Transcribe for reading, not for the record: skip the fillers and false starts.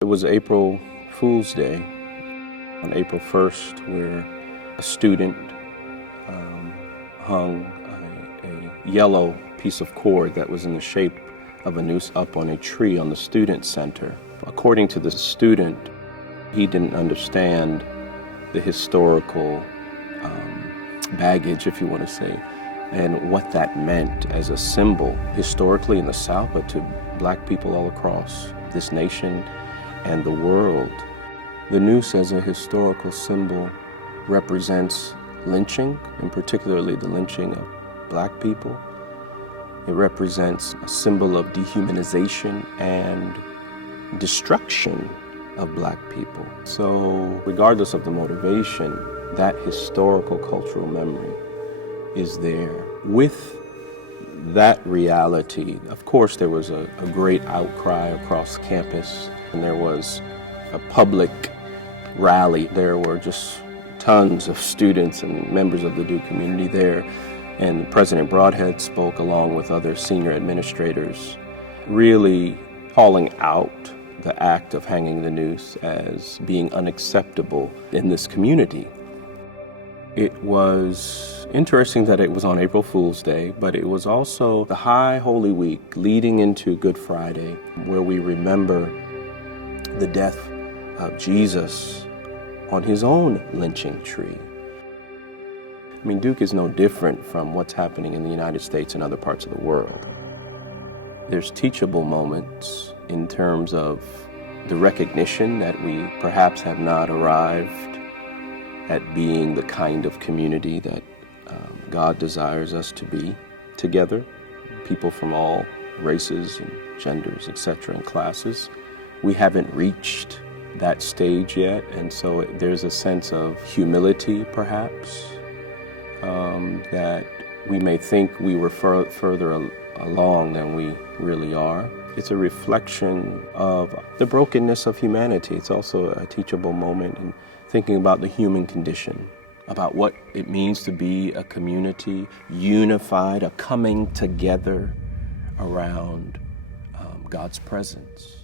It was April Fool's Day on April 1st, where a student hung a yellow piece of cord that was in the shape of a noose up on a tree on the student center. According to the student, he didn't understand the historical baggage, if you want to say, and what that meant as a symbol historically in the South, but to Black people all across this nation and the world. The noose as a historical symbol represents lynching, and particularly the lynching of Black people. It represents a symbol of dehumanization and destruction of Black people. So regardless of the motivation, that historical cultural memory is there. With that reality, of course, there was a great outcry across campus, and there was a public rally. There were just tons of students and members of the Duke community there, and President Broadhead spoke along with other senior administrators, really calling out the act of hanging the noose as being unacceptable in this community. It was interesting that it was on April Fool's Day, but it was also the High Holy Week leading into Good Friday, where we remember the death of Jesus on his own lynching tree. I mean, Duke is no different from what's happening in the United States and other parts of the world. There's teachable moments in terms of the recognition that we perhaps have not arrived at being the kind of community that God desires us to be together, people from all races and genders, etc., and classes. We haven't reached that stage yet, and so there's a sense of humility, perhaps, that we may think we were further along than we really are. It's a reflection of the brokenness of humanity. It's also a teachable moment in thinking about the human condition, about what it means to be a community, unified, a coming together around God's presence.